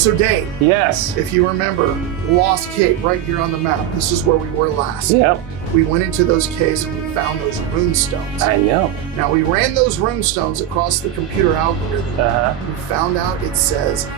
So Dane. Yes. If you remember, Lost Cave right here on the map. This is where we were last. Yep. We went into those caves and we found those rune stones. I know. Now we ran those rune stones across the computer algorithm. We found out it says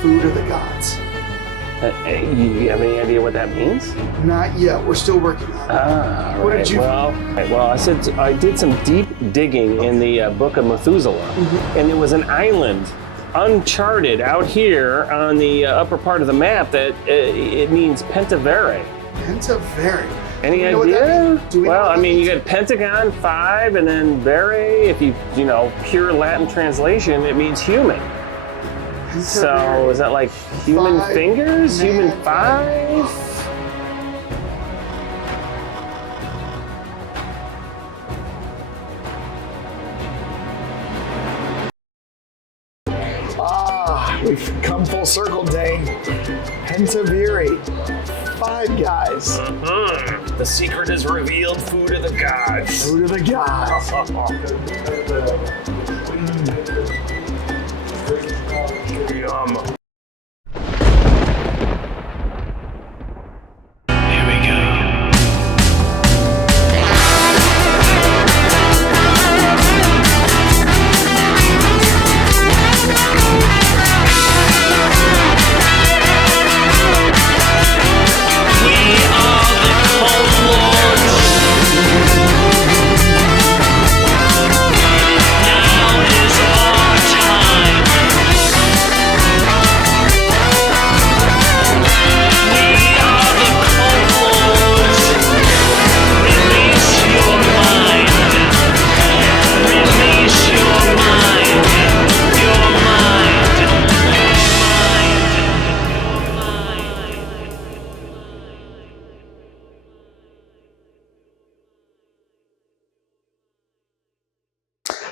food of the gods. You have any idea what that means? Not yet. We're still working on it. What did you? Well, I did some deep digging in the Book of Methuselah, and there was an island, Uncharted, out here on the upper part of the map that it means Pentavere. Pentavere. Any idea? Well, I mean, you got Pentagon, 5, and then Vere. If you pure Latin translation, it means human. So is that like human fingers? Human 5? We've come full circle, Dane. Pentavere. 5 guys. The secret is revealed. Food of the gods. Food of the gods. Yum.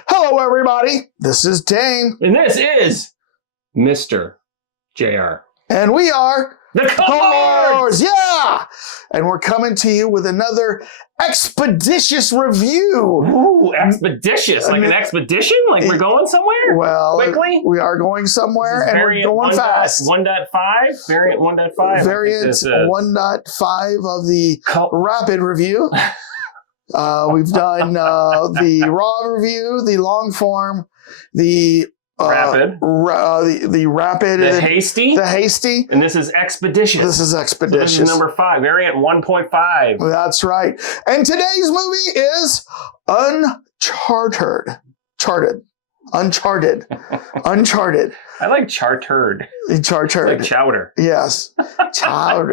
Hello, everybody. This is Dane. And this is Mr. JR. And we are the Colors! Yeah! And we're coming to you with another expeditious review. Ooh, expeditious. Like an expedition? Like we're going somewhere? Well, quickly? We are going somewhere and we're going fast. 1.5? Variant 1.5? Variant 1.5 of the rapid review. We've done the raw review, the long form, the rapid, the rapid, the hasty, and this is expeditious. This is expeditious. So this is number 5, variant 1.5. That's right. And today's movie is Uncharted. Uncharted. I like chartered. Chartered. Like chowder. Yes. Chowder.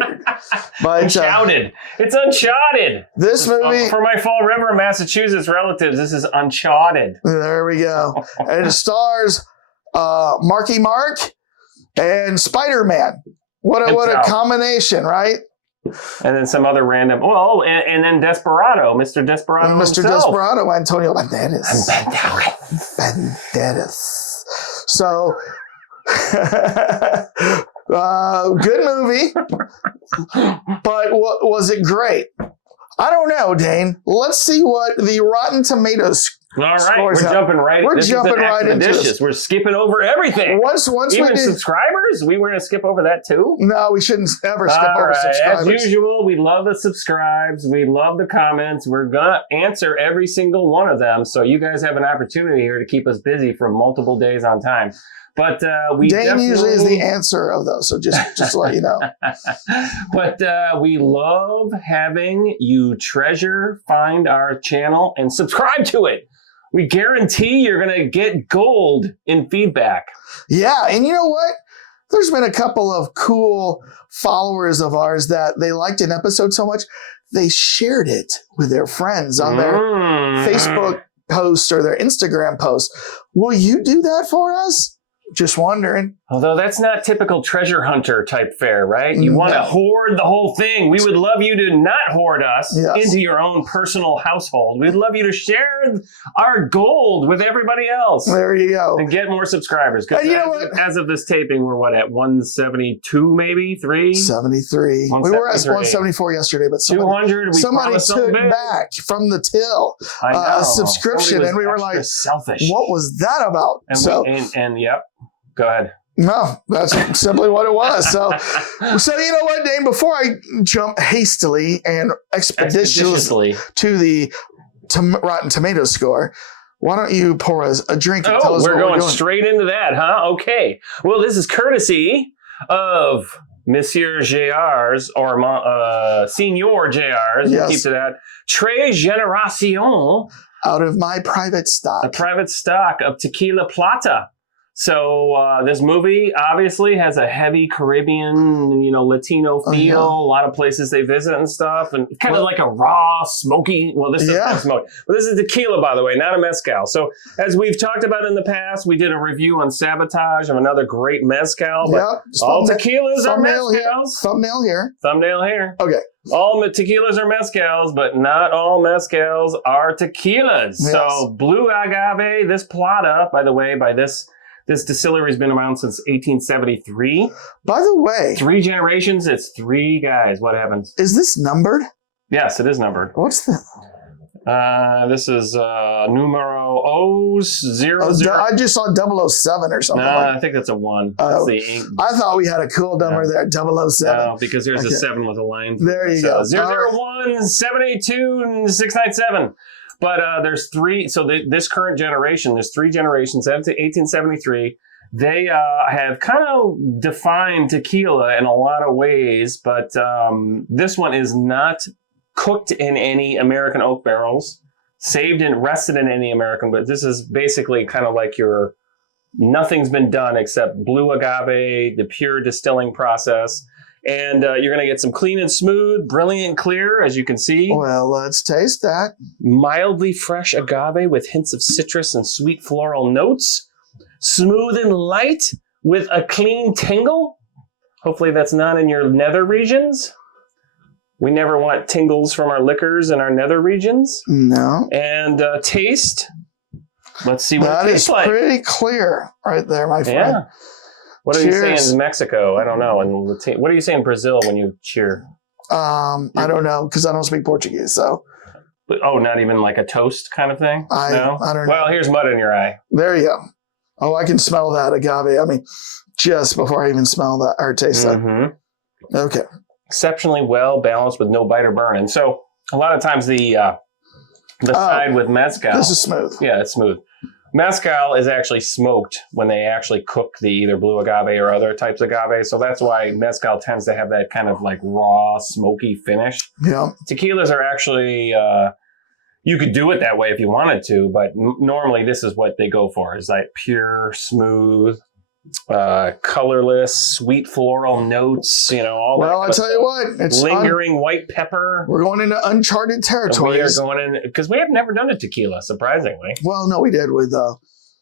But Uncharted. It's Uncharted. This movie. For my Fall River, Massachusetts relatives, this is Uncharted. There we go. And it stars Marky Mark and Spider-Man. What a combination, right? And then some other random, and then Desperado, Mr. Desperado himself. Desperado, Antonio Banderas. So, good movie, but was it great? I don't know, Dane. Let's see what the Rotten Tomatoes. All right, we're jumping right into this. We're skipping over everything. Once even subscribers, we were going to skip over that too? No, we shouldn't ever skip over subscribers. As usual, we love the subscribes. We love the comments. We're going to answer every single one of them. So you guys have an opportunity here to keep us busy for multiple days on time. But Dane usually is the answer of those, so just to let you know. But we love having you find our channel and subscribe to it. We guarantee you're going to get gold in feedback. Yeah, and you know what? There's been a couple of cool followers of ours that they liked an episode so much, they shared it with their friends on their Facebook posts or their Instagram posts. Will you do that for us? Just wondering. Although that's not typical treasure hunter type fare, right? You want to hoard the whole thing. We would love you to not hoard us into your own personal household. We'd love you to share our gold with everybody else. There you go. And get more subscribers. Because as of this taping, we're at 172 maybe? 73. We were at 174 yesterday, but somebody took back from the till a subscription, and we were like, selfish. What was that about? And yep. Go ahead. No, that's simply what it was. So you know what, Dane? Before I jump hastily and expeditiously to the Rotten Tomatoes score, why don't you pour us a drink and tell us what we're doing? We're going straight into that, huh? Okay. Well, this is courtesy of Monsieur JR's or Senor JR's. We'll keep to that. Tres Generación. Out of my private stock. A private stock of Tequila Plata. So this movie obviously has a heavy Caribbean, Latino feel. A lot of places they visit and stuff, and kind of like a raw, smoky. Well, this is not smoky, but this is tequila, by the way, not a mezcal. So as we've talked about in the past, we did a review on Sabotage of another great mezcal. But all tequilas are mezcals. Thumbnail here. Thumbnail here. Okay. All tequilas are mezcals, but not all mezcals are tequilas. Yes. So Blue Agave, this Plata, by the way, by this distillery has been around since 1873. By the way, 3 generations, it's 3 guys. What happens? Is this numbered? Yes, it is numbered. What's the... this is numero 00. I just saw 007 or something. No, I think that's a 1. That's the ink. I thought we had a cool number there, 007. No, because there's a 7 with a line. There you go. 001 782 697. But there's 3. So this current generation, there's 3 generations. 1873. They have kind of defined tequila in a lot of ways, but this one is not cooked in any American oak barrels, rested in any American. But this is basically kind of like nothing's been done except blue agave, the pure distilling process. And you're going to get some clean and smooth, brilliant clear, as you can see. Well, let's taste that. Mildly fresh agave with hints of citrus and sweet floral notes. Smooth and light with a clean tingle. Hopefully that's not in your nether regions. We never want tingles from our liquors in our nether regions. No. And taste. Let's see what it tastes like. That is pretty clear right there, my friend. Yeah. What are you saying in Mexico? I don't know. What are you saying in Brazil when you cheer? I don't know because I don't speak Portuguese. So. Oh, not even like a toast kind of thing? No? I don't know. Well, here's mud in your eye. There you go. Oh, I can smell that agave. I mean, just before I even smell that or taste that. Okay. Exceptionally well balanced with no bite or burn. And so a lot of times the side with mezcal. This is smooth. Yeah, it's smooth. Mezcal is actually smoked when they actually cook the either blue agave or other types of agave. So that's why mezcal tends to have that kind of like raw, smoky finish. Yeah. Tequilas are actually, you could do it that way if you wanted to, but normally this is what they go for, is like pure, smooth, colorless, sweet floral notes, all that. Well, I tell you what, it's lingering white pepper. We're going into uncharted territory. We are going in because we have never done a tequila, surprisingly. Well, no, we did with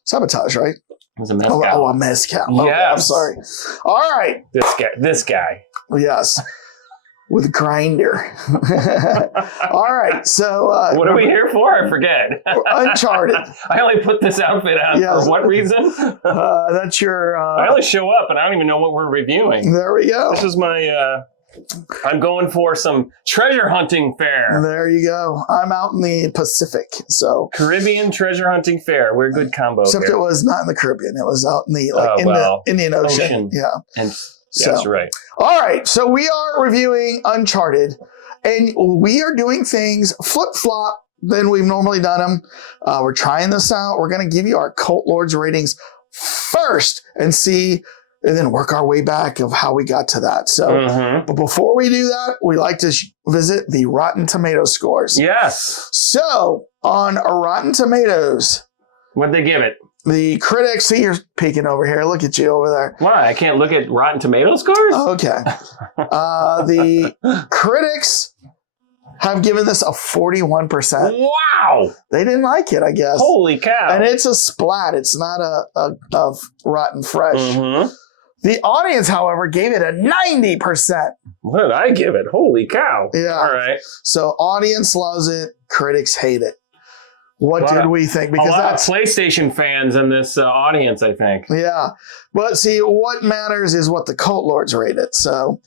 Sabotage, right? It was a mezcal. Oh, a mezcal. Yes. Okay, I'm sorry. All right. This guy. Yes. With Grinder. All right. So what are we here for? I forget. Uncharted. I only put this outfit on for what reason? That's your... I only show up and I don't even know what we're reviewing. There we go. This is my... I'm going for some treasure hunting fare. There you go. I'm out in the Pacific, so... Caribbean treasure hunting fare. We're a good combo Except here. It was not in the Caribbean. It was out in the Indian Ocean. Yeah. And... That's right. All right. So we are reviewing Uncharted, and we are doing things flip-flop than we've normally done them. We're trying this out. We're going to give you our Cult Lords ratings first and then work our way back of how we got to that. So, But before we do that, we like to visit the Rotten Tomatoes scores. Yes. So on Rotten Tomatoes. What'd they give it? The critics, see, you're peeking over here. Look at you over there. Why? I can't look at Rotten Tomato scores? Okay. The critics have given this a 41%. Wow. They didn't like it, I guess. Holy cow. And it's a splat. It's not a rotten fresh. The audience, however, gave it a 90%. What did I give it? Holy cow. Yeah. All right. So audience loves it. Critics hate it. What did we think? Because a lot of PlayStation fans in this audience, I think. Yeah. But see, what matters is what the Cult Lords rate it. So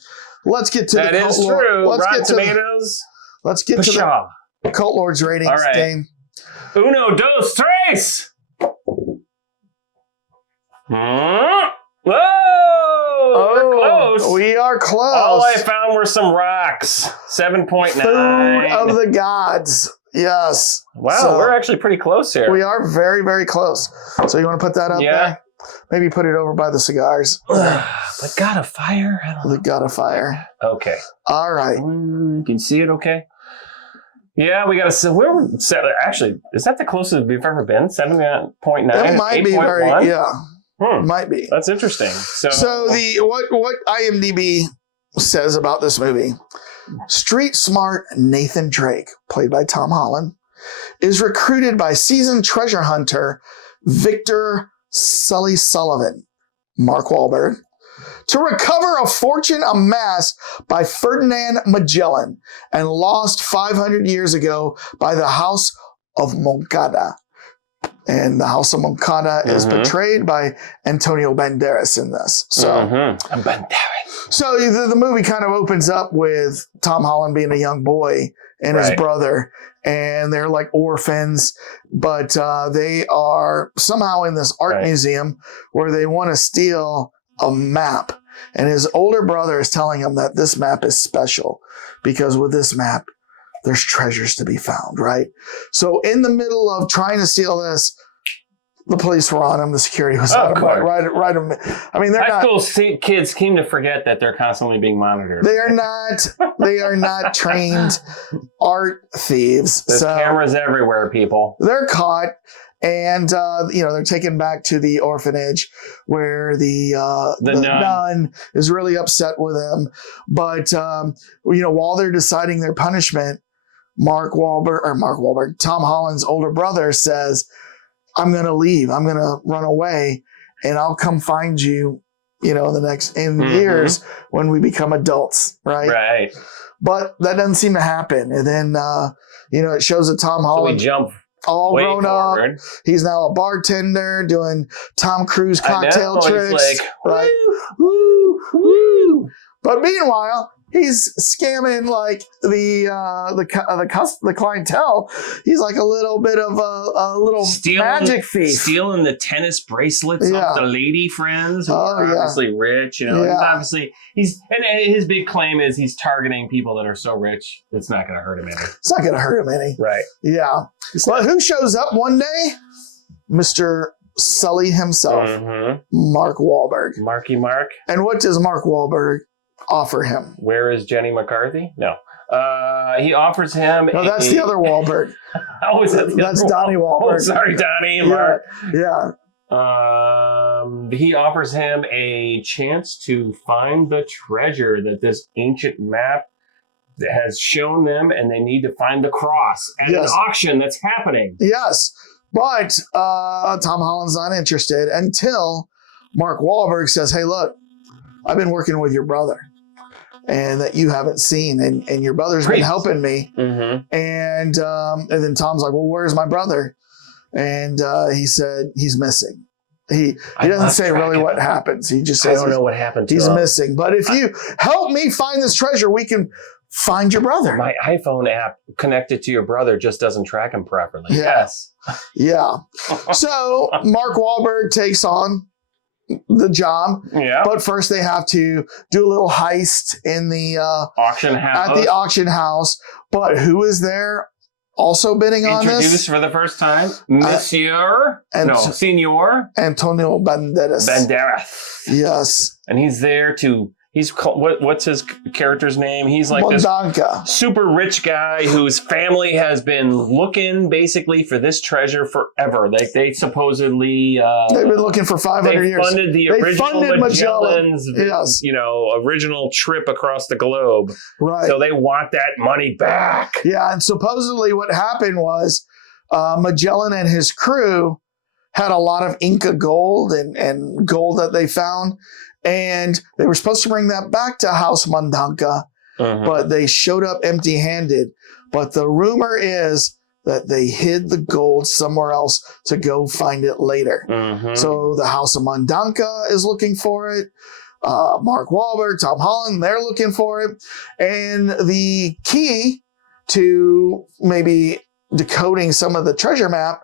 let's get to the Cult Lords. That is true. Rotten Tomatoes. Let's get to the Cult Lords ratings, all right. Dane. Uno, dos, tres. Whoa! are close. All I found were some rocks. 7.9. Food of the gods. Yes. Wow, So we're actually pretty close here. we are very, very close. So you want to put that up there? Maybe put it over by the cigars. The God of Fire? I don't know. The God of Fire. Okay. All right. You can see it okay? Yeah, we got to... Actually, is that the closest we've ever been? 7.9? It might be very... Yeah. Might be. That's interesting. So what IMDb says about this movie, street smart Nathan Drake, played by Tom Holland, is recruited by seasoned treasure hunter Victor Sully Sullivan, Mark Wahlberg, to recover a fortune amassed by Ferdinand Magellan and lost 500 years ago by the House of Moncada. And the House of Moncada is portrayed by Antonio Banderas in this. So, so the movie kind of opens up with Tom Holland being a young boy and his brother, and they're like orphans, but they are somehow in this art museum where they want to steal a map. And his older brother is telling him that this map is special because with this map, there's treasures to be found, right? So in the middle of trying to steal this, the police were on him. The security was on him. Right. I mean, they're high school kids seem to forget that they're constantly being monitored. They are not trained art thieves. There's cameras everywhere, people. They're caught. And, they're taken back to the orphanage where the nun is really upset with them. But, while they're deciding their punishment, Tom Holland's older brother says, I'm going to leave. I'm going to run away and I'll come find you, in years when we become adults. Right. Right. But that doesn't seem to happen. And then, it shows that Tom Holland. So we jump all way grown forward. Up. He's now a bartender doing Tom Cruise cocktail tricks. He's like, right? Woo, woo. But meanwhile, he's scamming like the clientele. He's like a little bit of a little magic thief, stealing the tennis bracelets off the lady friends who are obviously rich. He's his big claim is he's targeting people that are so rich it's not going to hurt him any. It's not going to hurt him any. Right. Yeah. Well, who shows up one day? Mr. Sully himself, Mark Wahlberg. Marky Mark. And what does Mark Wahlberg offer him? Where is Jenny McCarthy? No. He offers him. No, that's the other Wahlberg. Oh, is that the That's other Donnie Wahlberg. Oh, sorry, Donnie and Mark. Yeah. He offers him a chance to find the treasure that this ancient map has shown them, and they need to find the cross at an auction that's happening. Yes. But Tom Holland's not interested until Mark Wahlberg says, hey, look, I've been working with your brother and that you haven't seen, and your brother's been helping me. And then Tom's like, well, where's my brother? And he said he's missing. He doesn't say really what happens. He just says, I don't know what happened to he's him. missing. But if you help me find this treasure, we can find your brother. My iPhone app connected to your brother just doesn't track him properly. Yeah. Yeah. So Mark Wahlberg takes on the job. Yeah. But first they have to do a little heist in the auction house. At the auction house. But who is there also bidding on this? Introduced for the first time, Senor Antonio Banderas. Yes. And he's there to... He's called, what's his character's name? He's like Mondanka. This super rich guy whose family has been looking basically for this treasure forever. Like they supposedly they've been looking for 500 years. Funded the original Magellan's original trip across the globe. Right. So they want that money back. Yeah, and supposedly what happened was Magellan and his crew had a lot of Inca gold and gold that they found. And they were supposed to bring that back to House Mondanka, but they showed up empty-handed. But the rumor is that they hid the gold somewhere else to go find it later. So the House of Mondanka is looking for it. Mark Wahlberg, Tom Holland, they're looking for it. And the key to maybe decoding some of the treasure map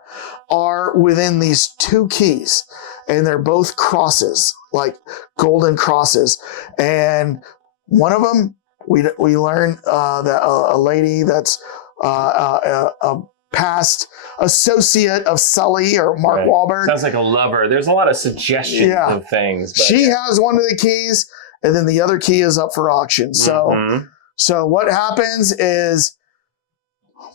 are within these two keys. And they're both crosses, like golden crosses. And One of them, we learn that a lady that's a past associate of Sully or Mark Wahlberg. Sounds like a lover. There's a lot of suggestions of things. But she has one of the keys, and then the other key is up for auction. So, so what happens is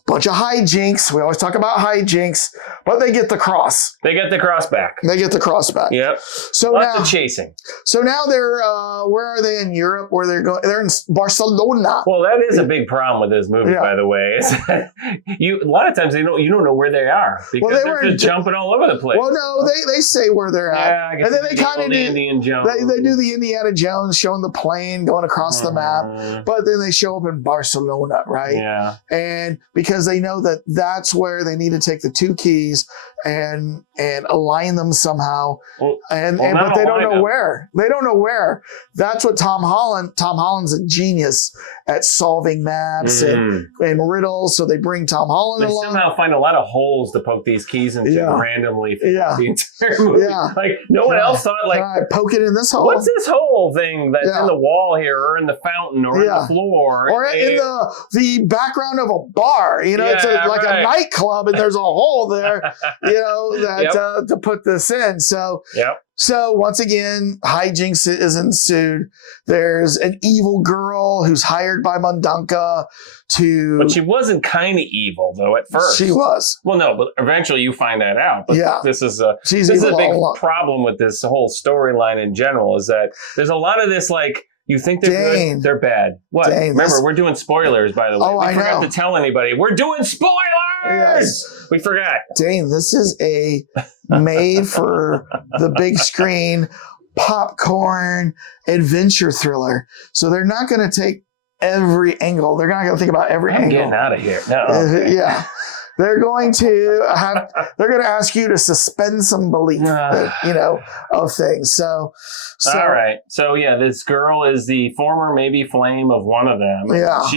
bunch of hijinks. We always talk about hijinks, but they get the cross. They get the cross back. They get the cross back. Yep. So lots of chasing. So now they're where are they in Europe? Where they're going? They're in Barcelona. Well, that is a big problem with this movie, by the way. Is that a lot of times you don't know where they are because they're just jumping all over the place. Well, no, they say where they're at. Yeah, I guess and then they kind of do Indiana Jones. They do the Indiana Jones showing the plane going across the map, but then they show up in Barcelona, right? Yeah. And because they know that that's where they need to take the two keys and align them somehow. But they don't know where. They don't know where. That's what Tom Holland's a genius at solving maps and riddles. So they bring Tom Holland along. They somehow find a lot of holes to poke these keys into randomly for the entire movie. Yeah. Like no one else thought, like, can I poke it in this hole? What's this hole thing that's in the wall here, or in the fountain, or in the floor, or in the background of a bar? You know, it's like a nightclub, and there's a hole there. You know, that to put this in. So, so once again, hijinks is ensued. There's an evil girl who's hired by Mondanka to... But she wasn't kind of evil, though, at first. She was. Well, no, but eventually you find that out. But this is a big problem with this whole storyline in general, is that there's a lot of this, like, you think they're good, they're bad. What? Remember, we're doing spoilers, by the way. We forgot to tell anybody. We're doing spoilers! Yes. We forgot. Dane, this is a made for the big screen popcorn adventure thriller. So they're not going to take every angle. They're not going to think about every angle. I'm getting out of here. No. Yeah. They're going to ask you to suspend some belief, of things. So, all right. So this girl is the former maybe flame of one of them. Yeah.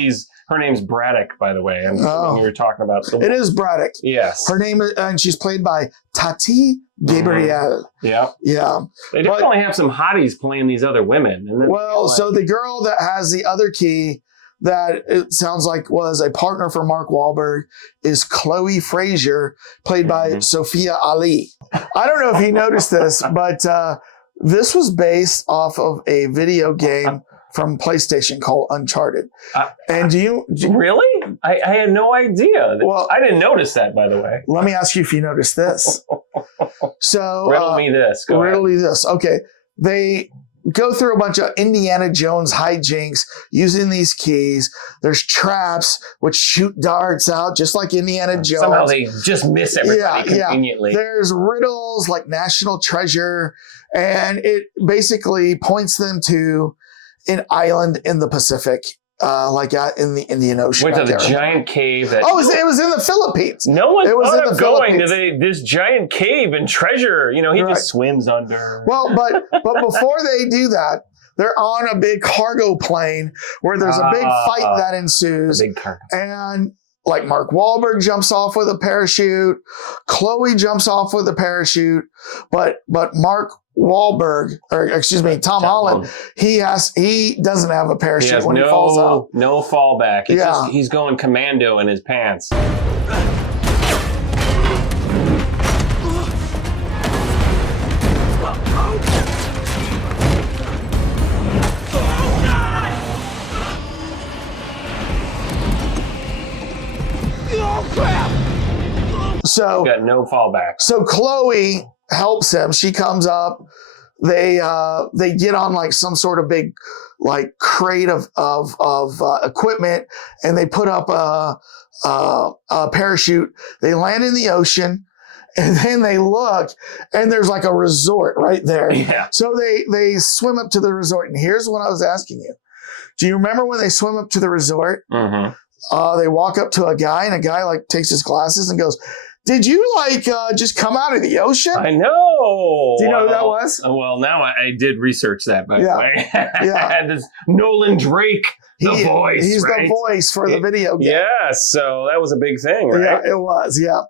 Her name's Braddock, by the way. I'm assuming you're talking about. It is Braddock. Yes. Her name is, and she's played by Tati Gabrielle. Yeah. Yeah. They definitely have some hotties playing these other women. And then so the girl that has the other key, that it sounds like was a partner for Mark Wahlberg, is Chloe Frazier, played by Sophia Ali. I don't know if you noticed this, but this was based off of a video game from PlayStation called Uncharted. And do you really? I had no idea. Well, I didn't notice that, by the way. Let me ask you if you noticed this. So riddle me this. Riddle me this. Okay. They go through a bunch of Indiana Jones hijinks using these keys. There's traps which shoot darts out just like Indiana Jones. Somehow they just miss everybody conveniently. There's riddles like National Treasure, and it basically points them to an island in the Pacific, like out in the Indian Ocean. Went to the giant cave. It was in the Philippines. No one thought of going to this giant cave and treasure. You know, he just swims under. Well, but before they do that, they're on a big cargo plane where there's a big fight that ensues. Big cargo. And like Mark Wahlberg jumps off with a parachute, Chloe jumps off with a parachute, but Mark Wahlberg, or excuse me, Tom Holland, he doesn't have a parachute when he falls out. No fallback. He's going commando in his pants. So got no fallback. So Chloe helps him. She comes up. They get on like some sort of big like crate of equipment, and they put up a parachute. They land in the ocean, and then they look, and there's like a resort right there. Yeah. So they swim up to the resort, and here's what I was asking you: do you remember when they swim up to the resort? Mm-hmm. They walk up to a guy, and a guy like takes his glasses and goes, "Did you just come out of the ocean?" I know. Do you know who that was? Well, now I did research that, by the way. Yeah. And this Nolan Drake, voice. He's the voice for the video game. Yeah, so that was a big thing, right? Yeah, it was, yeah.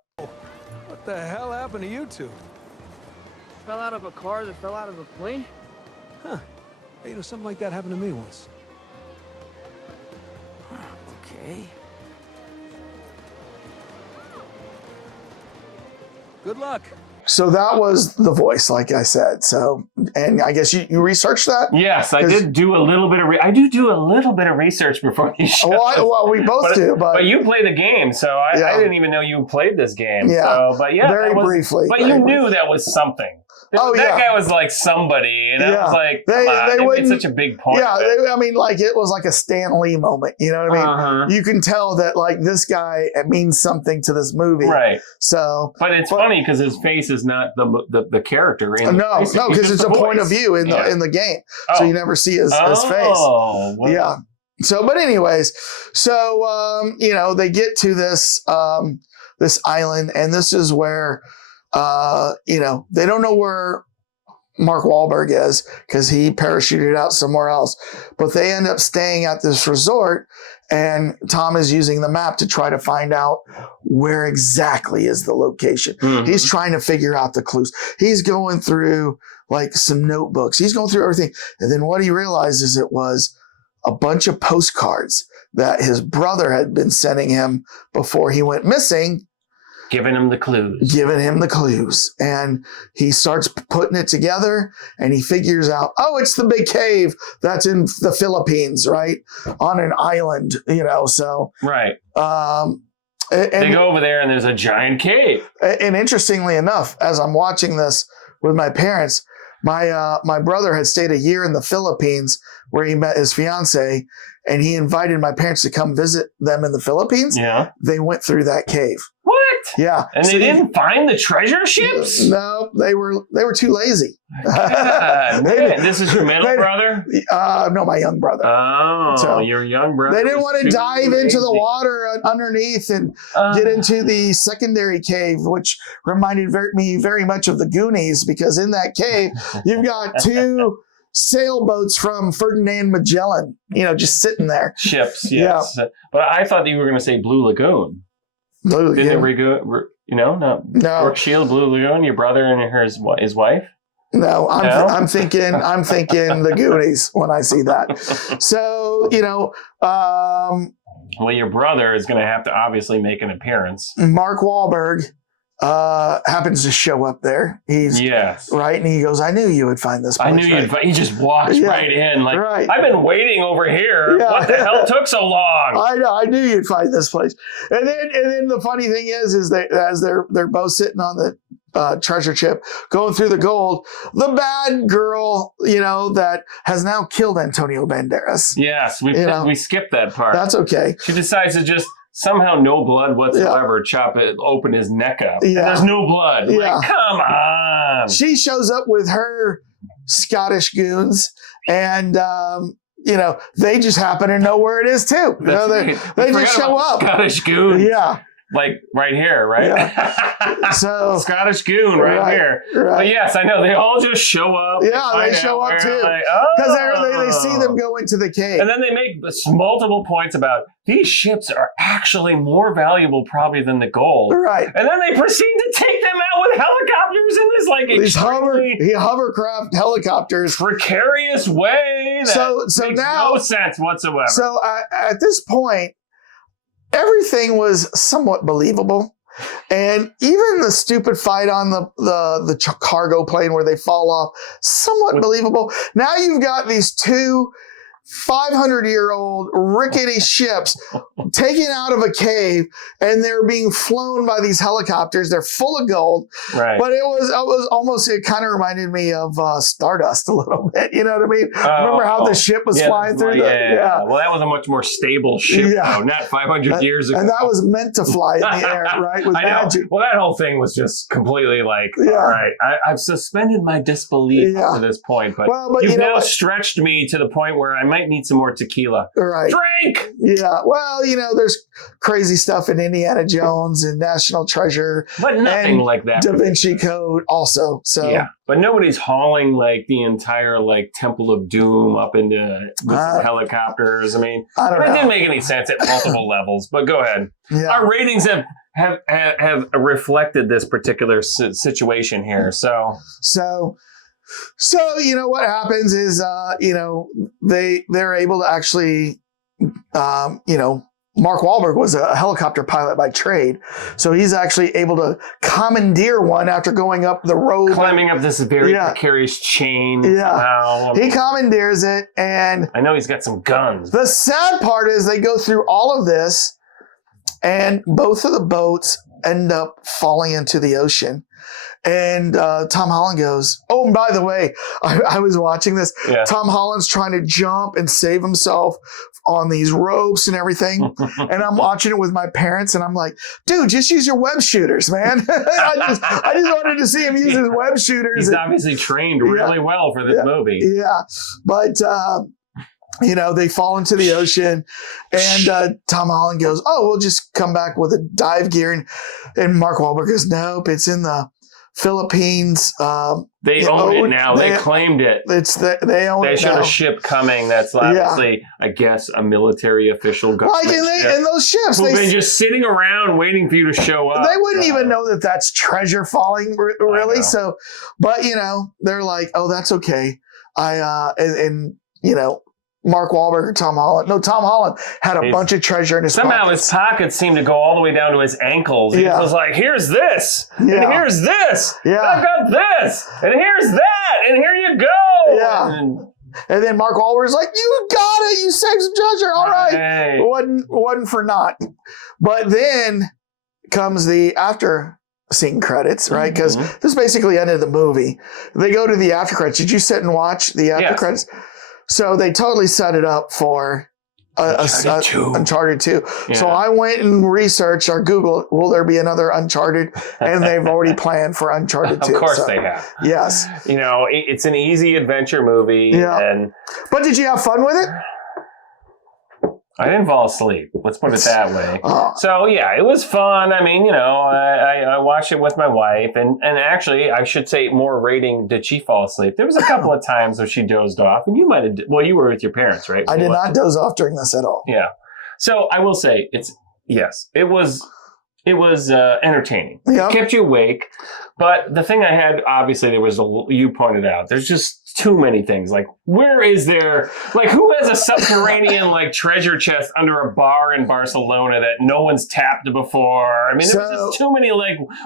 What the hell happened to you two? Fell out of a car that fell out of a plane? Huh. Hey, something like that happened to me once. Okay. Good luck. So that was the voice, like I said. So, and I guess you researched that? Yes, I did do a little bit of I do a little bit of research before you show. Well, we both do. But you play the game, so I didn't even know you played this game. Yeah. So, but yeah, very briefly. But you knew that was something. That guy was like somebody, and I was like, they made such a big point. Yeah, I mean, like it was like a Stan Lee moment. You know what I mean? You can tell that like this guy, it means something to this movie, right? So, but it's funny because his face is not the character. No, because it's a point of view in the game, so you never see his face. Well. Yeah. So, but anyways, so they get to this this island, and this is where. They don't know where Mark Wahlberg is because he parachuted out somewhere else, but they end up staying at this resort, and Tom is using the map to try to find out where exactly is the location. Mm-hmm. He's trying to figure out the clues. He's going through like some notebooks. He's going through everything. And then what he realizes it was a bunch of postcards that his brother had been sending him before he went missing. Giving him the clues. And he starts putting it together, and he figures out, it's the big cave that's in the Philippines, right? On an island, so. Right. They go over there, and there's a giant cave. And interestingly enough, as I'm watching this with my parents, my brother had stayed a year in the Philippines where he met his fiance, and he invited my parents to come visit them in the Philippines. Yeah. They went through that cave. What? Yeah. And they didn't find the treasure ships? No, they were too lazy. God, man. This is your middle brother? No, my young brother. Oh, so your young brother. They didn't want to dive into the water underneath and get into the secondary cave, which reminded me very much of the Goonies, because in that cave, you've got two sailboats from Ferdinand Magellan, just sitting there. Ships, yes. Yeah. But I thought that you were going to say Blue Lagoon. Blue Lagoon. Didn't they no. Brooke Shield, Blue Lagoon, your brother and his wife? No, I'm thinking the Goonies when I see that. So, well, your brother is going to have to obviously make an appearance. Mark Wahlberg happens to show up there. He's right, and he goes, "I knew you would find this place." I knew you'd. He just walks right in, like, I've been waiting over here. Yeah. What the hell took so long? I know. I knew you'd find this place. And then the funny thing is that as they're both sitting on the treasure ship, going through the gold, the bad girl, that has now killed Antonio Banderas. Yes, we skipped that part. That's okay. She decides to just. Somehow no blood whatsoever, open his neck up. Yeah. And there's no blood. Yeah. Like, come on. She shows up with her Scottish goons, and they just happen to know where it is too. They just show up. Scottish goons. Yeah. Like right here, right? Yeah. So Scottish goon right here. Right. But yes, I know they all just show up. Yeah, they show up too. Because they see them go into the cave. And then they make multiple points about these ships are actually more valuable probably than the gold. Right. And then they proceed to take them out with helicopters in this these hovercraft helicopters. Precarious way that makes no sense whatsoever. So at this point, everything was somewhat believable. And even the stupid fight on the cargo plane where they fall off, somewhat believable. Now you've got these two 500-year-old rickety ships taken out of a cave, and they're being flown by these helicopters. They're full of gold. Right. But it kind of reminded me of Stardust a little bit. You know what I mean? Remember how the ship was flying through? Yeah. Well, that was a much more stable ship, though, not 500 years ago. And that was meant to fly in the air, right? With magic. Well, that whole thing was just completely like, all right, I've suspended my disbelief up to this point, but you've now stretched me to the point where I might need some more tequila. Right. Drink! Yeah. Well, there's crazy stuff in Indiana Jones and National Treasure. But nothing like that. Da Vinci Code also. So yeah. But nobody's hauling like the entire like Temple of Doom up into helicopters. I mean, it didn't make any sense at multiple levels, but go ahead. Yeah. Our ratings have reflected this particular situation here. So what happens is they're able to actually Mark Wahlberg was a helicopter pilot by trade, so he's actually able to commandeer one after going up the road, climbing up this very precarious chain. Yeah, he commandeers it, and I know he's got some guns. The sad part is they go through all of this, and both of the boats end up falling into the ocean. And Tom Holland goes, oh, and by the way, I was watching this. Yeah. Tom Holland's trying to jump and save himself on these ropes and everything. And I'm watching it with my parents, and I'm like, dude, just use your web shooters, man. I just wanted to see him use his web shooters. He's obviously trained really well for this movie. Yeah. But, they fall into the ocean, and Tom Holland goes, oh, we'll just come back with a dive gear. And Mark Wahlberg goes, nope, it's in the Philippines. They own it now. They claimed it. They own it. They showed a ship coming. That's obviously, I guess, a military official government ship. And those ships, who've been just sitting around waiting for you to show up. They wouldn't even know that that's treasure falling, really. So, but they're like, oh, that's okay. Mark Wahlberg or Tom Holland. No, Tom Holland had a bunch of treasure in his pockets. Somehow his pockets seemed to go all the way down to his ankles. He was like, here's this, and here's this, and I've got this, and here's that, and here you go. Yeah. And then Mark Wahlberg's like, you got it, you saved some treasure, all right. Hey. Wasn't for naught. But then comes the after scene credits, right? Because this basically ended the movie. They go to the after credits. Did you sit and watch the after credits? So they totally set it up for Uncharted 2. Yeah. So I went and researched or Googled, will there be another Uncharted? And they've already planned for Uncharted 2. Of course they have. Yes. It's an easy adventure movie. Yeah. But did you have fun with it? I didn't fall asleep. Let's put it that way. So, yeah, it was fun. I mean, I watched it with my wife. And actually, I should say more rating, did she fall asleep? There was a couple of times where she dozed off. And you might have, you were with your parents, right? I did not doze off during this at all. Yeah. So, I will say, it was entertaining. Yep. It kept you awake. But the thing I had, obviously, you pointed out, there's just too many things. Like, where is there, who has a subterranean, treasure chest under a bar in Barcelona that no one's tapped before? I mean, there was just too many,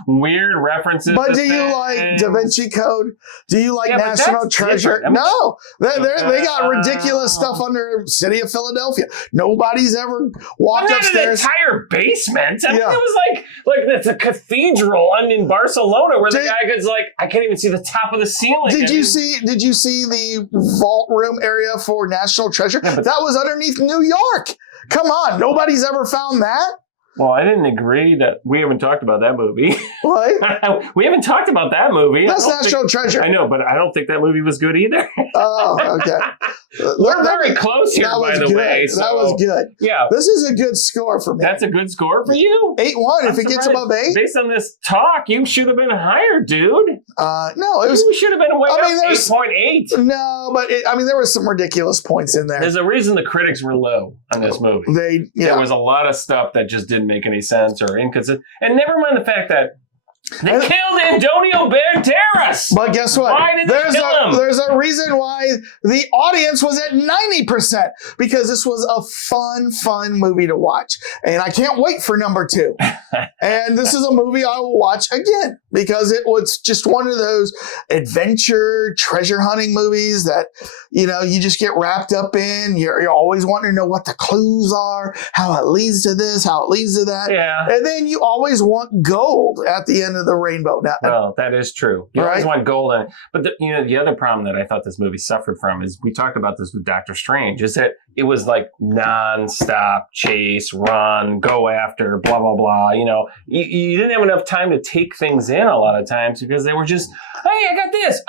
weird references. But do you like Da Vinci Code? Do you like National Treasure? No. They got ridiculous stuff under City of Philadelphia. Nobody's ever walked upstairs. An entire basement. I mean, it was like it's a cathedral in Barcelona where the guy goes I can't even see the top of the ceiling. Did you see the vault room area for National Treasure? Yeah, that was underneath New York. Come on, nobody's ever found that. Well, I didn't agree that we haven't talked about that movie. What? We haven't talked about that movie. That's National Treasure. I know, but I don't think that movie was good either. Oh, okay. We're very close here, by the way. So, that was good. Yeah. This is a good score for me. That's a good score for you? 8-1. If it gets above 8. Based on this talk, you should have been higher, dude. No, it was. You should have been way up 8.8. No, but there was some ridiculous points in there. There's a reason the critics were low on this movie. There was a lot of stuff that just didn't make any sense or inconsistent. And never mind the fact that they killed Antonio Banderas. But guess what? Why did they kill him? There's a reason why the audience was at 90%. Because this was a fun movie to watch. And I can't wait for number 2. And this is a movie I will watch again. Because it was just one of those adventure, treasure hunting movies that, you just get wrapped up in. You're always wanting to know what the clues are, how it leads to this, how it leads to that. Yeah. And then you always want gold at the end of the rainbow. Well, that is true. You always want gold in it. But the other problem that I thought this movie suffered from is, we talked about this with Doctor Strange, is that it was non-stop chase, run, go after, blah, blah, blah. You didn't have enough time to take things in a lot of times because they were just, hey, I got this.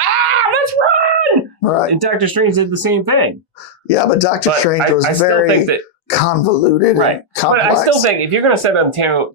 Let's run. Right. And Doctor Strange did the same thing. Yeah, but Doctor Strange was very convoluted and complex. But I still think if you're going to set Antonio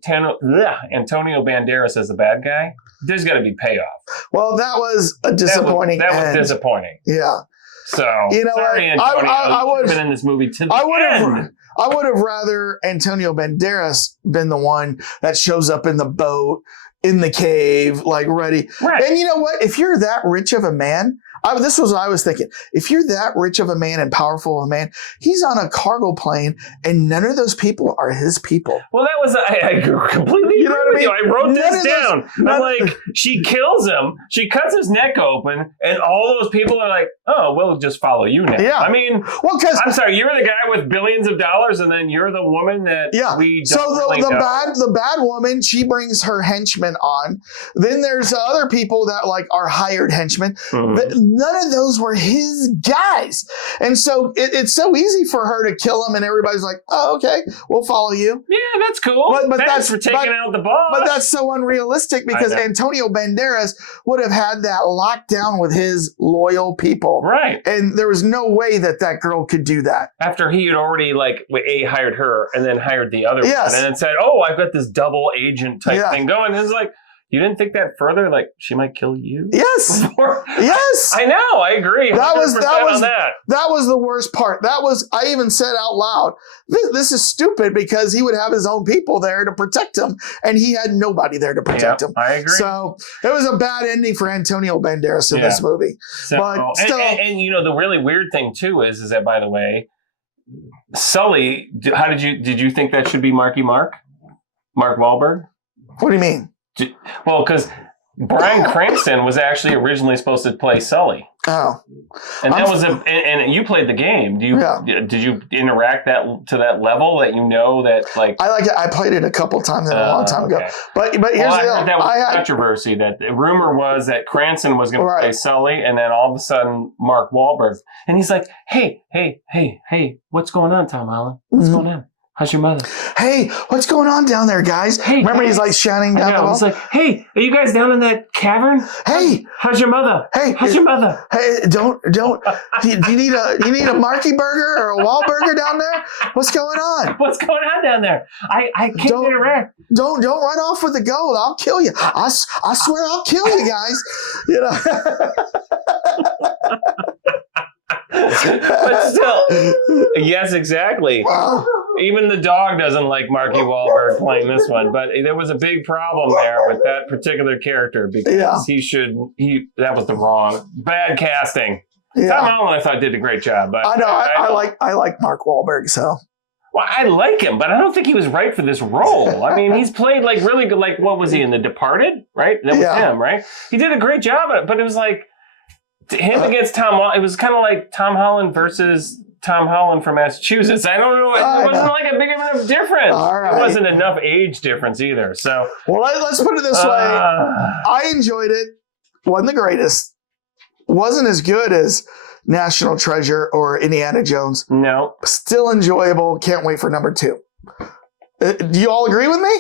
Banderas as the bad guy, there's got to be payoff. Well, that was a disappointing That was disappointing. Yeah. So, sorry, Antonio. I would have been in this movie to the end. I would have rather Antonio Banderas been the one that shows up in the boat, in the cave, ready. Right. And you know what? If you're that rich of a man, This was what I was thinking. If you're that rich of a man and powerful of a man, he's on a cargo plane, and none of those people are his people. Well, that was I completely agree with you. I wrote this down. I'm like, she kills him, she cuts his neck open, and all those people are like, oh, we'll just follow you now. Yeah. I mean, because I'm sorry, you're the guy with billions of dollars, and then you're the woman that we don't really know. The bad woman, she brings her henchmen on. Then there's other people that like are hired henchmen. None of those were his guys. And so it's so easy for her to kill him, and everybody's like, oh, okay, we'll follow you. Yeah, that's cool. But that's for taking out the boss. But that's so unrealistic because Antonio Banderas would have had that locked down with his loyal people. Right. And there was no way that girl could do that. After he had already hired her and then hired the other one and then said, oh, I've got this double agent type thing going. And it's like, you didn't think that further? Like, she might kill you? Yes. Yes. I know. I agree. That was the worst part. I even said out loud, this is stupid because he would have his own people there to protect him, and he had nobody there to protect him. I agree. So it was a bad ending for Antonio Banderas in this movie. So, but still, and you know, the really weird thing too is that, by the way, Sully, did you think that should be Mark Wahlberg? What do you mean? Well, because Bryan Cranston was actually originally supposed to play Sully. Oh, and that was and you played the game. Did you interact to that level that you know that like? I like it. I played it a couple times a long time ago. But here's the deal. I heard that was controversy. That the rumor was that Cranston was going to play Sully, and then all of a sudden Mark Wahlberg, and he's like, hey, what's going on, Tom Holland? What's going on? How's your mother? Hey, what's going on down there, guys? Hey, remember he's like shouting down the wall? He's like, hey, are you guys down in that cavern? Hey, how's your mother? Hey, how's your mother? Hey, don't. Do you need a Marky Burger or a Wahlburger down there? What's going on? What's going on down there? I can't interact. Don't run off with the gold. I'll kill you. I swear I'll kill you guys. You know. But still, yes, exactly. Wow. Even the dog doesn't like Marky Wahlberg playing this one, but there was a big problem there with that particular character because that was the wrong, bad casting. Yeah. Tom Holland, I thought, did a great job. But I know. I like Mark Wahlberg, so. Well, I like him, but I don't think he was right for this role. I mean, he's played like really good. Like, what was he in The Departed? Right, that was him. Right, he did a great job at it, but it was like him against Tom Holland. It was kind of like Tom Holland versus Tom Holland from Massachusetts. I don't know. It wasn't like a big enough difference. Right. It wasn't enough age difference either. So, well, let's put it this way: I enjoyed it. Wasn't the greatest. Wasn't as good as National Treasure or Indiana Jones. No. Still enjoyable. Can't wait for number 2. Do you all agree with me?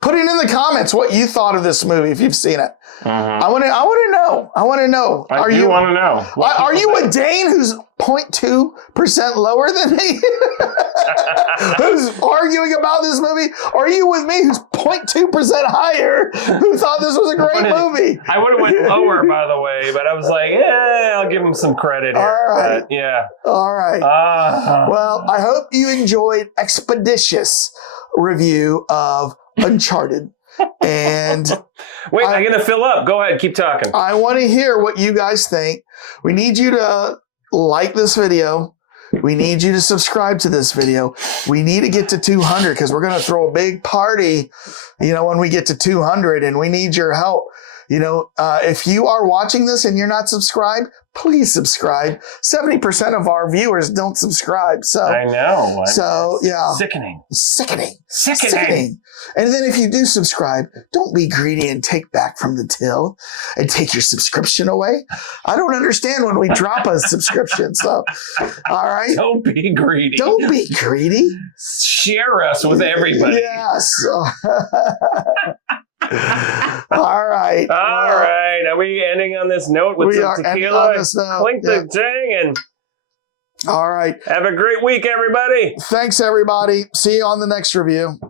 Put it in the comments what you thought of this movie if you've seen it. I want to know. I want to know. I do want to know. Are you a Dane who's 0.2% lower than me? Who's arguing about this movie? Or are you with me who's 0.2% higher who thought this was a great movie? I would have went lower, by the way, but I was like, I'll give him some credit here. All right. But, yeah. All right. Well, I hope you enjoyed Expeditious review of Uncharted. And wait, I'm going to fill up. Go ahead. Keep talking. I want to hear what you guys think. We need you to like this video. We need you to subscribe to this video. We need to get to 200 because we're going to throw a big party, when we get to 200, and we need your help. If you are watching this and you're not subscribed, please subscribe. 70% of our viewers don't subscribe. So I know. So yeah. Sickening. And then if you do subscribe, don't be greedy and take back from the till and take your subscription away. I don't understand when we drop a subscription. So, all right. Don't be greedy. Don't be greedy. Share us with everybody. Yes. All right. All right. Are we ending on this note with some tequila? Clink the thing and. All right. Have a great week, everybody. Thanks, everybody. See you on the next review.